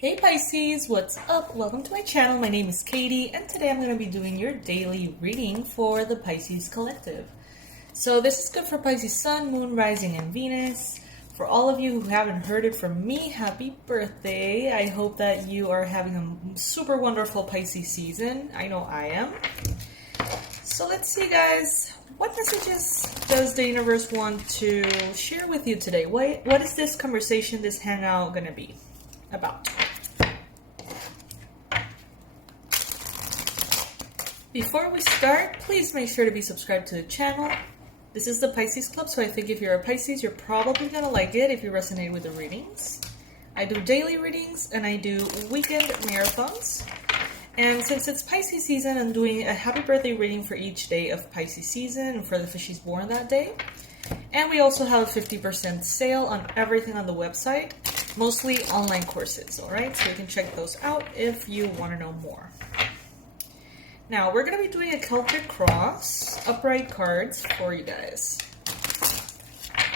Hey Pisces, what's up? Welcome to my channel. My name is Katie, and today I'm going to be doing your daily reading for the Pisces Collective. So this is good for Pisces Sun, Moon, Rising, and Venus. For all of you who haven't heard it from me, happy birthday. I hope that you are having a super wonderful Pisces season. I know I am. So let's see, guys. What messages does the universe want to share with you today? What is this conversation, this hangout going to be about? Before we start, please make sure to be subscribed to the channel. This is the Pisces Club, so I think if you're a Pisces, you're probably going to like it if you resonate with the readings. I do daily readings and I do weekend marathons. And since it's Pisces season, I'm doing a happy birthday reading for each day of Pisces season and for the fishies born that day. And we also have a 50% sale on everything on the website, mostly online courses, alright? So you can check those out if you want to know more. Now, we're going to be doing a Celtic Cross upright cards for you guys.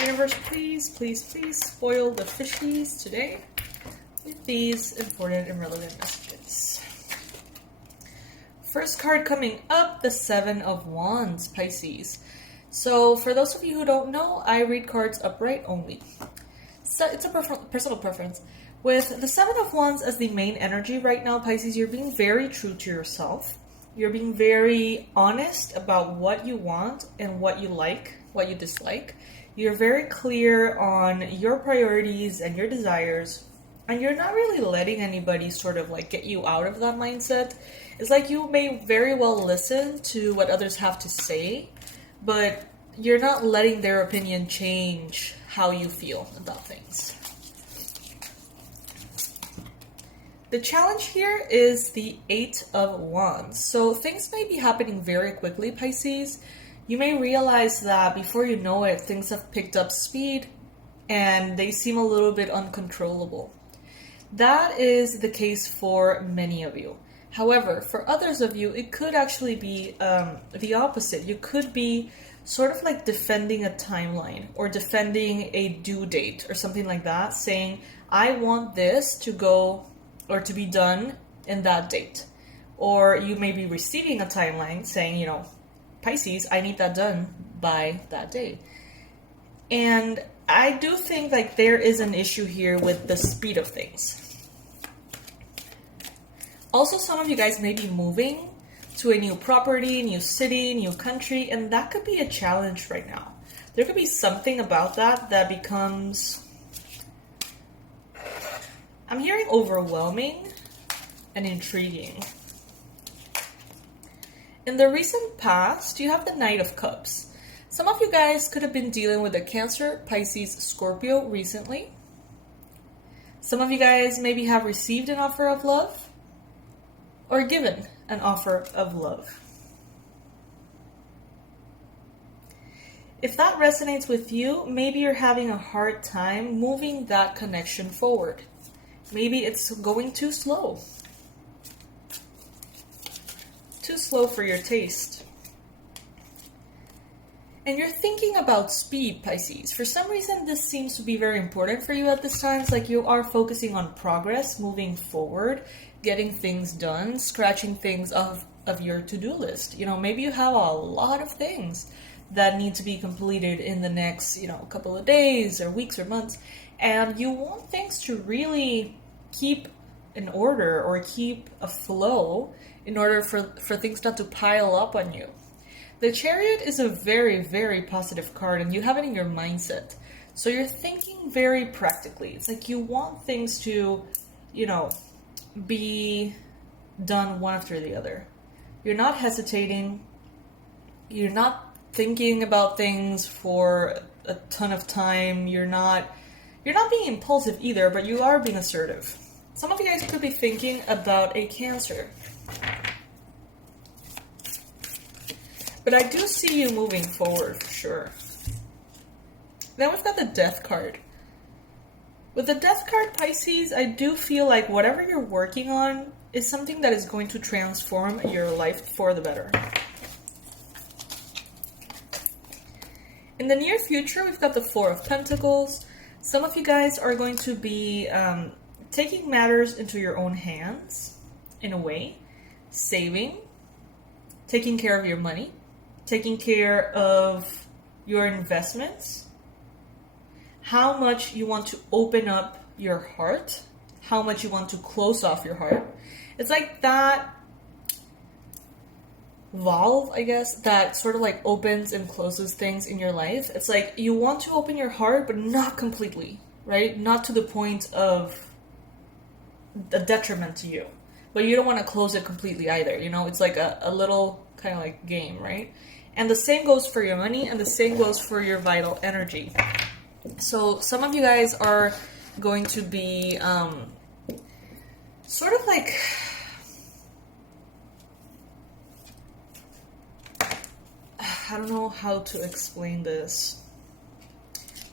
Universe, please, please, please spoil the fishies today with these important and relevant messages. First card coming up, the Seven of Wands, Pisces. So, for those of you who don't know, I read cards upright only. So, it's a personal preference. With the Seven of Wands as the main energy right now, Pisces, you're being very true to yourself. You're being very honest about what you want and what you like, what you dislike. You're very clear on your priorities and your desires. And you're not really letting anybody sort of like get you out of that mindset. It's like you may very well listen to what others have to say, but you're not letting their opinion change how you feel about things. The challenge here is the Eight of Wands. So things may be happening very quickly, Pisces. You may realize that before you know it, things have picked up speed and they seem a little bit uncontrollable. That is the case for many of you. However, for others of you, it could actually be the opposite. You could be sort of like defending a timeline or defending a due date or something like that, saying, I want this to go or to be done in that date. Or you may be receiving a timeline saying, Pisces, I need that done by that date. And I do think like there is an issue here with the speed of things. Also, some of you guys may be moving to a new property, new city, new country, and that could be a challenge right now. There could be something about that becomes, I'm hearing overwhelming and intriguing. In the recent past, you have the Knight of Cups. Some of you guys could have been dealing with a Cancer, Pisces, Scorpio recently. Some of you guys maybe have received an offer of love or given an offer of love. If that resonates with you, maybe you're having a hard time moving that connection forward. Maybe it's going too slow. Too slow for your taste. And you're thinking about speed, Pisces. For some reason, this seems to be very important for you at this time. It's like you are focusing on progress, moving forward, getting things done, scratching things off of your to-do list. Maybe you have a lot of things that need to be completed in the next, couple of days or weeks or months. And you want things to really keep in order or keep a flow in order for things not to pile up on you. The Chariot is a very, very positive card and you have it in your mindset. So you're thinking very practically. It's like you want things to, be done one after the other. You're not hesitating. You're not thinking about things for a ton of time. You're not being impulsive either, but you are being assertive. Some of you guys could be thinking about a Cancer. But I do see you moving forward for sure. Then we've got the Death card. With the Death card, Pisces, I do feel like whatever you're working on is something that is going to transform your life for the better. In the near future, we've got the Four of Pentacles. Some of you guys are going to be taking matters into your own hands, in a way, saving, taking care of your money, taking care of your investments, how much you want to open up your heart, how much you want to close off your heart. It's like that valve, I guess, that sort of like opens and closes things in your life. It's like you want to open your heart, but not completely, right? Not to the point of a detriment to you. But you don't want to close it completely either, you know? It's like a little kind of like game, right? And the same goes for your money, and the same goes for your vital energy. So some of you guys are going to be sort of like... I don't know how to explain this.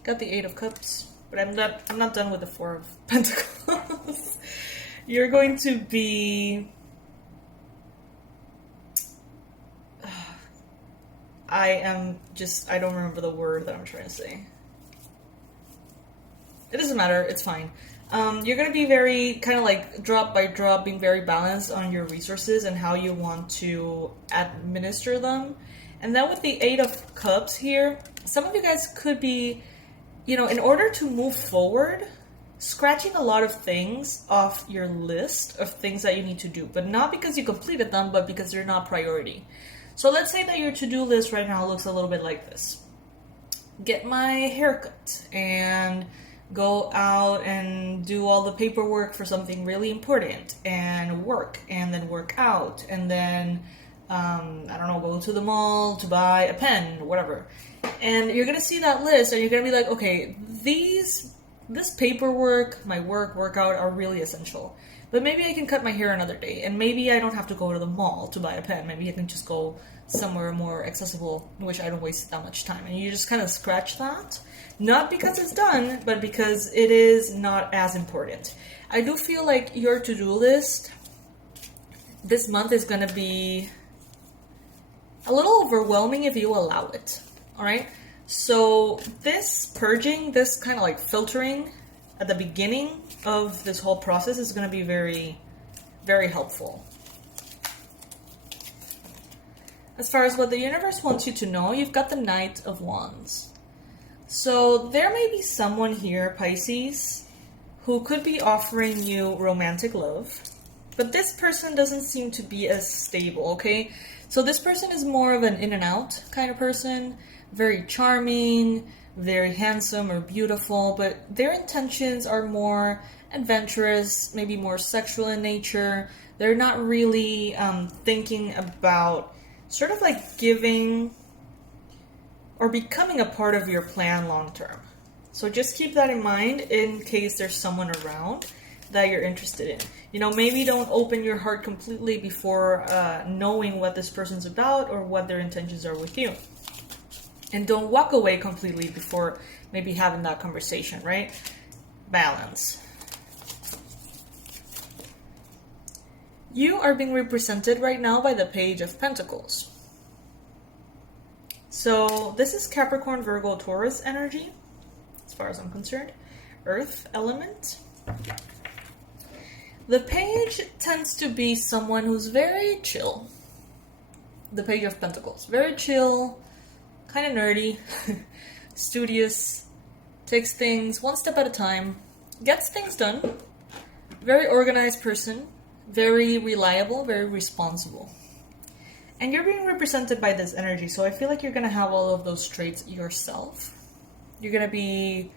Got the 8 of Cups, but I'm not done with the 4 of Pentacles. You're going to be... I don't remember the word that I'm trying to say. It doesn't matter, it's fine. You're going to be very, kind of like drop by drop, being very balanced on your resources and how you want to administer them. And then with the 8 of Cups here, some of you guys could be, you know, in order to move forward, scratching a lot of things off your list of things that you need to do. But not because you completed them, but because they're not priority. So let's say that your to-do list right now looks a little bit like this. Get my haircut and go out and do all the paperwork for something really important and work, and then work out, and then... I don't know, go to the mall to buy a pen, whatever. And you're going to see that list and you're going to be like, okay, this paperwork, my workout are really essential. But maybe I can cut my hair another day. And maybe I don't have to go to the mall to buy a pen. Maybe I can just go somewhere more accessible in which I don't waste that much time. And you just kind of scratch that. Not because it's done, but because it is not as important. I do feel like your to-do list this month is going to be a little overwhelming if you allow it, all right? So this purging, this kind of like filtering at the beginning of this whole process is going to be very, very helpful. As far as what the universe wants you to know, you've got the Knight of Wands. So there may be someone here, Pisces, who could be offering you romantic love, but this person doesn't seem to be as stable, okay? So this person is more of an in and out kind of person, very charming, very handsome or beautiful, but their intentions are more adventurous, maybe more sexual in nature. They're not really thinking about sort of like giving or becoming a part of your plan long term. So just keep that in mind in case there's someone around that you're interested in. You know, maybe don't open your heart completely before knowing what this person's about or what their intentions are with you. And don't walk away completely before maybe having that conversation, right? Balance. You are being represented right now by the Page of Pentacles. So this is Capricorn, Virgo, Taurus energy, as far as I'm concerned. Earth element. The Page tends to be someone who's very chill. The Page of Pentacles. Very chill, kind of nerdy, studious, takes things one step at a time, gets things done. Very organized person, very reliable, very responsible. And you're being represented by this energy, so I feel like you're going to have all of those traits yourself. You're going to be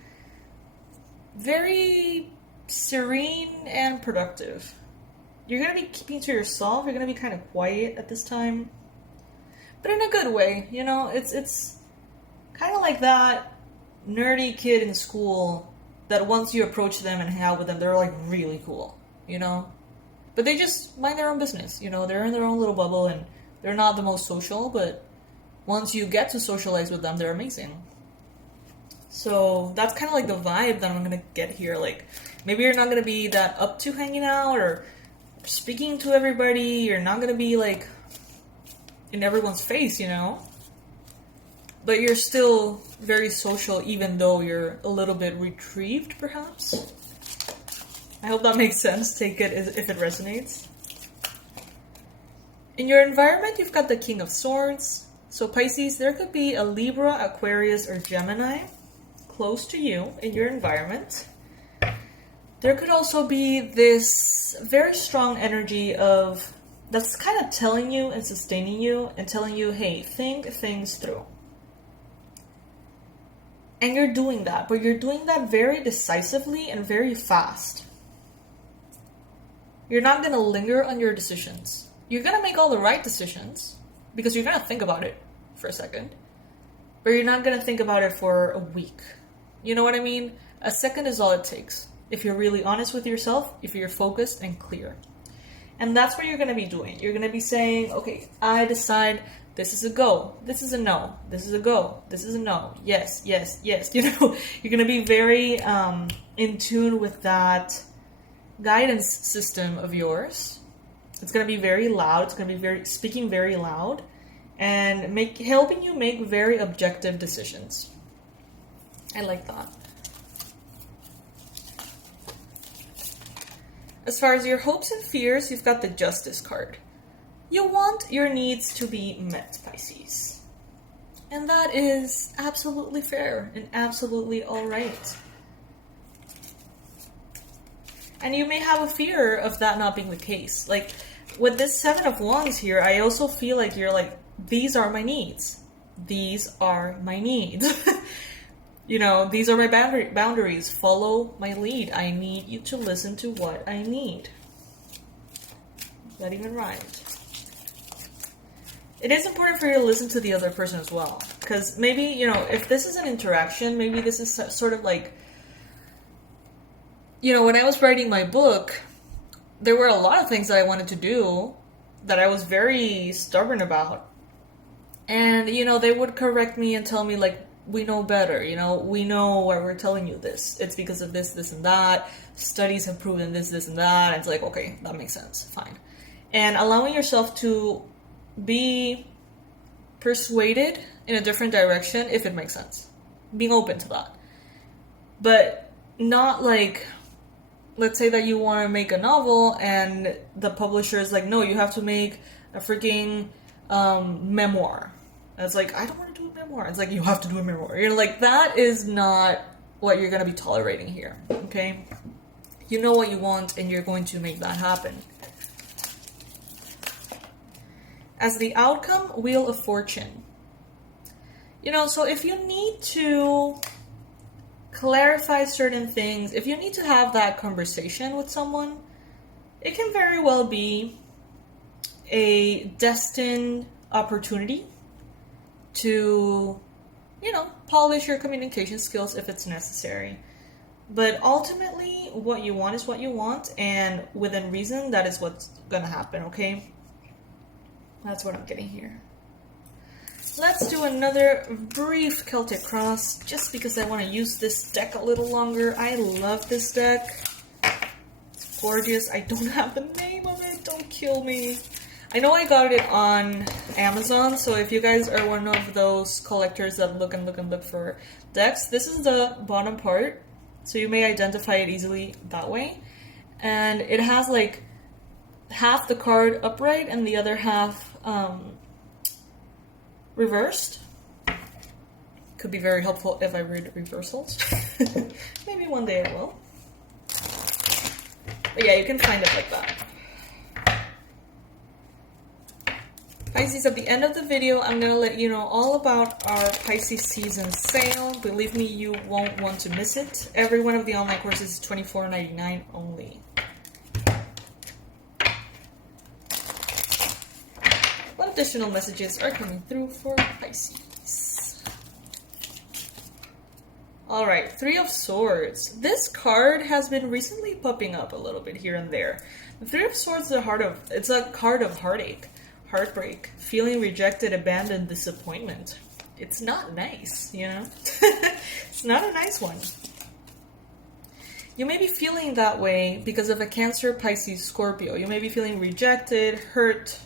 very serene and productive. You're going to be keeping to yourself. You're going to be kind of quiet at this time, but in a good way. You know, it's kind of like that nerdy kid in school that once you approach them and hang out with them, they're like really cool, you know? But they just mind their own business, you know? They're in their own little bubble and they're not the most social, but once you get to socialize with them, they're amazing. So that's kind of like the vibe that I'm going to get here. Like, maybe you're not going to be that up to hanging out or speaking to everybody. You're not going to be like in everyone's face, you know? But you're still very social, even though you're a little bit retrieved, perhaps. I hope that makes sense. Take it if it resonates. In your environment, you've got the King of Swords. So Pisces, there could be a Libra, Aquarius, or Gemini close to you in your environment. There could also be this very strong energy of that's kind of telling you and sustaining you and telling you, hey, think things through. And you're doing that, but you're doing that very decisively and very fast. You're not going to linger on your decisions. You're going to make all the right decisions because you're going to think about it for a second. But you're not going to think about it for a week. You know what I mean? A second is all it takes. If you're really honest with yourself, if you're focused and clear. And that's what you're going to be doing. You're going to be saying, okay, I decide this is a go. This is a no. This is a go. This is a no. Yes, yes, yes. You know, you're going to be very in tune with that guidance system of yours. It's going to be very loud. It's going to be speaking very loud and helping you make very objective decisions. I like that. As far as your hopes and fears, you've got the Justice card. You want your needs to be met, Pisces. And that is absolutely fair and absolutely alright. And you may have a fear of that not being the case. Like, with this Seven of Wands here, I also feel like you're like, these are my needs. These are my needs. You know, these are my boundaries. Follow my lead. I need you to listen to what I need. That even rhymed. It is important for you to listen to the other person as well. Because maybe, you know, if this is an interaction, maybe this is sort of like, you know, when I was writing my book, there were a lot of things that I wanted to do that I was very stubborn about. And, you know, they would correct me and tell me, like, we know better, you know, we know why we're telling you this. It's because of this, this, and that. Studies have proven this, this, and that. And it's like, okay, that makes sense. Fine. And allowing yourself to be persuaded in a different direction if it makes sense. Being open to that. But not like, let's say that you want to make a novel and the publisher is like, no, you have to make a freaking memoir. And it's like, I don't want to do a memoir. It's like, you have to do a memoir. You're like, that is not what you're going to be tolerating here, okay? You know what you want and you're going to make that happen. As the outcome, Wheel of Fortune. You know, so if you need to clarify certain things, if you need to have that conversation with someone, it can very well be a destined opportunity to, you know, polish your communication skills if it's necessary. But ultimately, what you want is what you want, and within reason, that is what's gonna happen, okay? That's what I'm getting here. Let's do another brief Celtic Cross, just because I want to use this deck a little longer. I love this deck. It's gorgeous. I don't have the name of it. Don't kill me. I know I got it on Amazon, so if you guys are one of those collectors that look and look and look for decks, this is the bottom part, so you may identify it easily that way. And it has like half the card upright and the other half reversed. Could be very helpful if I read reversals. Maybe one day I will. But yeah, you can find it like that. Pisces, at the end of the video, I'm going to let you know all about our Pisces season sale. Believe me, you won't want to miss it. Every one of the online courses is $24.99 only. What additional messages are coming through for Pisces? Alright, Three of Swords. This card has been recently popping up a little bit here and there. The Three of Swords is a card of heartache. Heartbreak, feeling rejected, abandoned, disappointment. It's not nice, you know? It's not a nice one. You may be feeling that way because of a Cancer, Pisces, Scorpio. You may be feeling rejected, hurt,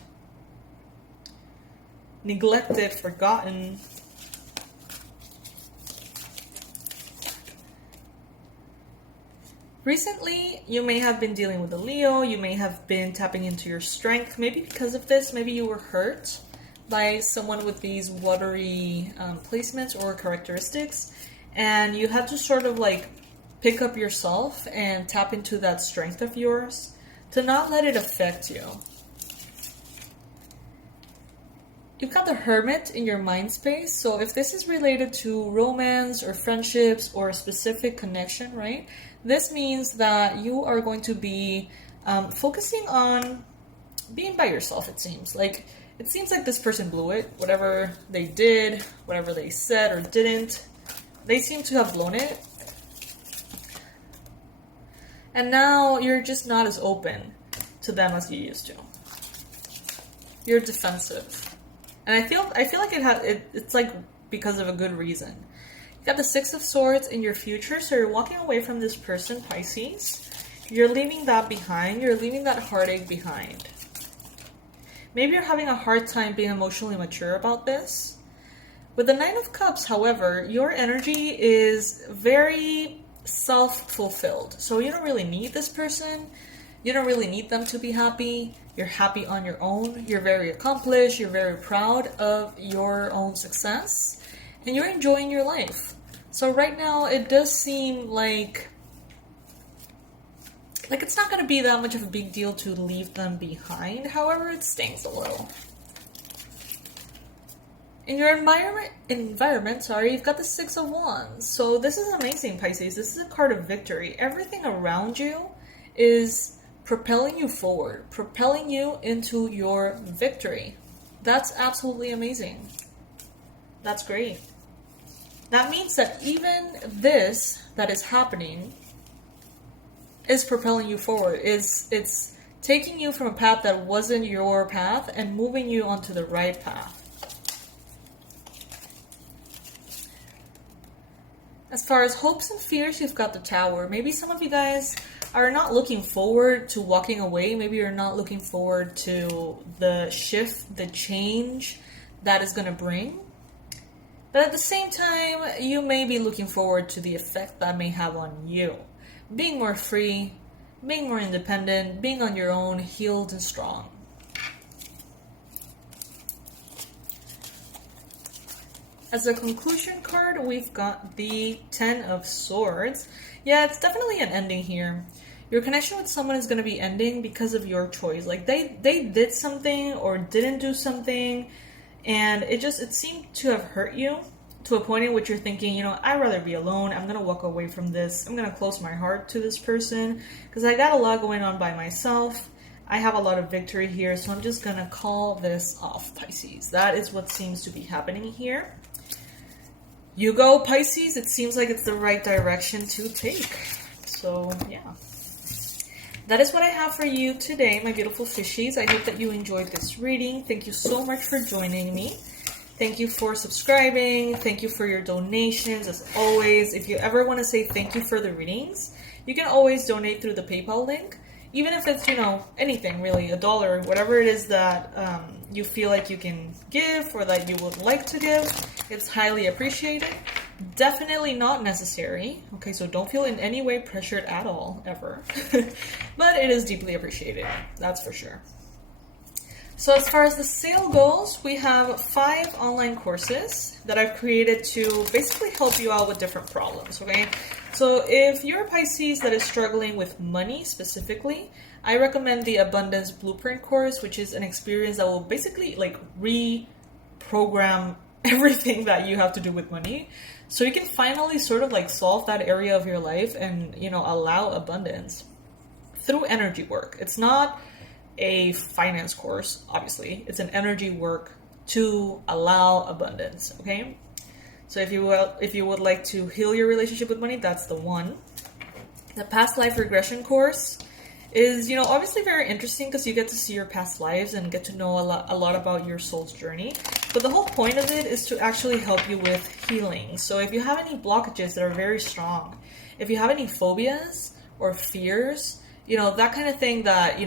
neglected, forgotten. Recently, you may have been dealing with a Leo, you may have been tapping into your strength. Maybe because of this, maybe you were hurt by someone with these watery placements or characteristics, and you had to sort of like pick up yourself and tap into that strength of yours to not let it affect you. You've got the Hermit in your mind space, so if this is related to romance or friendships or a specific connection, right? This means that you are going to be focusing on being by yourself, it seems. Like, it seems like this person blew it. Whatever they did, whatever they said or didn't, they seem to have blown it. And now you're just not as open to them as you used to. You're defensive. And I feel like it's like because of a good reason. You got the Six of Swords in your future, so you're walking away from this person, Pisces. You're leaving that behind. You're leaving that heartache behind. Maybe you're having a hard time being emotionally mature about this. With the Nine of Cups, however, your energy is very self-fulfilled. So you don't really need this person. You don't really need them to be happy. You're happy on your own. You're very accomplished. You're very proud of your own success. And you're enjoying your life. So right now, it does seem like it's not going to be that much of a big deal to leave them behind. However, it stings a little. In your environment, you've got the Six of Wands. So this is amazing, Pisces. This is a card of victory. Everything around you is propelling you forward, propelling you into your victory. That's absolutely amazing. That's great. That means that even this that is happening is propelling you forward. It's taking you from a path that wasn't your path and moving you onto the right path. As far as hopes and fears, you've got the Tower. Maybe some of you guys are not looking forward to walking away. Maybe you're not looking forward to the shift, the change that is going to bring. But at the same time, you may be looking forward to the effect that may have on you. Being more free, being more independent, being on your own, healed and strong. As a conclusion card, we've got the Ten of Swords. Yeah, it's definitely an ending here. Your connection with someone is going to be ending because of your choice. Like, they did something or didn't do something, and it seemed to have hurt you to a point in which you're thinking, I'd rather be alone. I'm going to walk away from this. I'm going to close my heart to this person because I got a lot going on by myself. I have a lot of victory here, so I'm just going to call this off, Pisces. That is what seems to be happening here. You go, Pisces. It seems like it's the right direction to take. So, yeah. That is what I have for you today, my beautiful fishies. I hope that you enjoyed this reading. Thank you so much for joining me. Thank you for subscribing. Thank you for your donations. As always, if you ever want to say thank you for the readings, you can always donate through the PayPal link. Even if it's, anything really, $1, whatever it is that you feel like you can give or that you would like to give, it's highly appreciated. Definitely not necessary. Okay, so don't feel in any way pressured at all, ever. But it is deeply appreciated. That's for sure. So as far as the sale goes, we have 5 online courses that I've created to basically help you out with different problems, okay? So if you're a Pisces that is struggling with money specifically, I recommend the Abundance Blueprint course, which is an experience that will basically reprogram everything that you have to do with money. So you can finally sort of solve that area of your life and, allow abundance through energy work. It's not a finance course, obviously. It's an energy work to allow abundance, okay? So if you would like to heal your relationship with money, that's the one. The Past Life Regression course is, obviously very interesting because you get to see your past lives and get to know a lot about your soul's journey. But the whole point of it is to actually help you with healing. So if you have any blockages that are very strong, if you have any phobias or fears, that kind of thing that,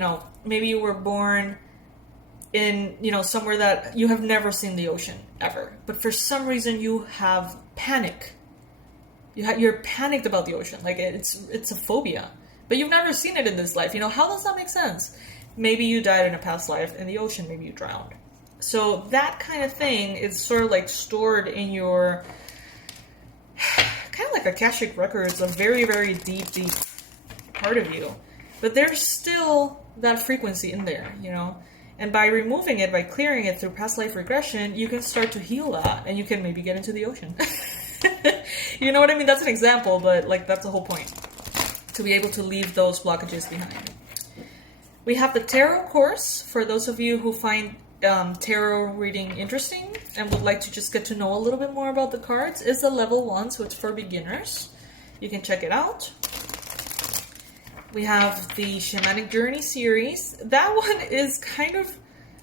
maybe you were born in, somewhere that you have never seen the ocean ever. But for some reason you have panic. You're panicked about the ocean. Like it's a phobia. but you've never seen it in this life. You know, how does that make sense? Maybe you died in a past life in the ocean, maybe you drowned. So that kind of thing is sort of like stored in your, kind of like Akashic records, a very, very deep, deep part of you. But there's still that frequency in there, you know? And by removing it, by clearing it through past life regression, you can start to heal that, and you can maybe get into the ocean. You know what I mean? That's an example, but like that's the whole point. To be able to leave those blockages behind. We have the tarot course for those of you who find tarot reading interesting and would like to just get to know a little bit more about the cards. It's a level 1, so it's for beginners. You can check it out. We have the Shamanic Journey series. That one is kind of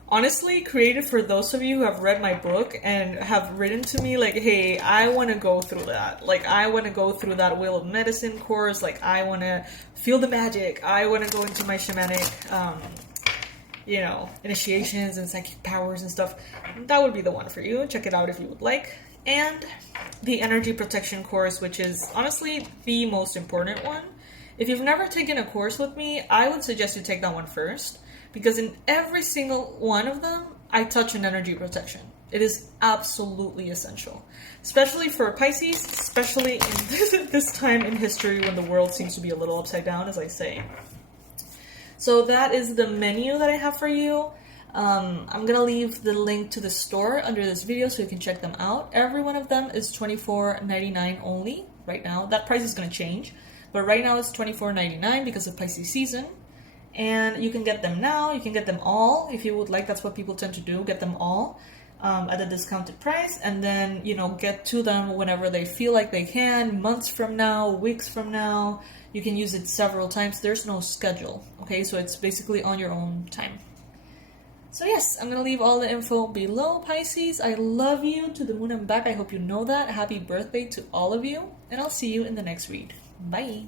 honestly created for those of you who have read my book and have written to me like, hey, I want to go through that. Like, I want to go through that Wheel of Medicine course. Like, I want to feel the magic. I want to go into my shamanic, you know, initiations and psychic powers and stuff. That would be the one for you. Check it out if you would like. And the Energy Protection course, which is honestly the most important one. If you've never taken a course with me, I would suggest you take that one first. Because in every single one of them, I touch on energy protection. It is absolutely essential. Especially for Pisces, especially in this time in history when the world seems to be a little upside down, as I say. So that is the menu that I have for you. I'm going to leave the link to the store under this video so you can check them out. Every one of them is $24.99 only right now. That price is going to change. But right now it's $24.99 because of Pisces season. And you can get them now. You can get them all if you would like. That's what people tend to do. Get them all at a discounted price. And then, you know, get to them whenever they feel like they can. Months from now, weeks from now. You can use it several times. There's no schedule. Okay, so it's basically on your own time. So yes, I'm going to leave all the info below, Pisces. I love you to the moon and back. I hope you know that. Happy birthday to all of you. And I'll see you in the next read. Bye.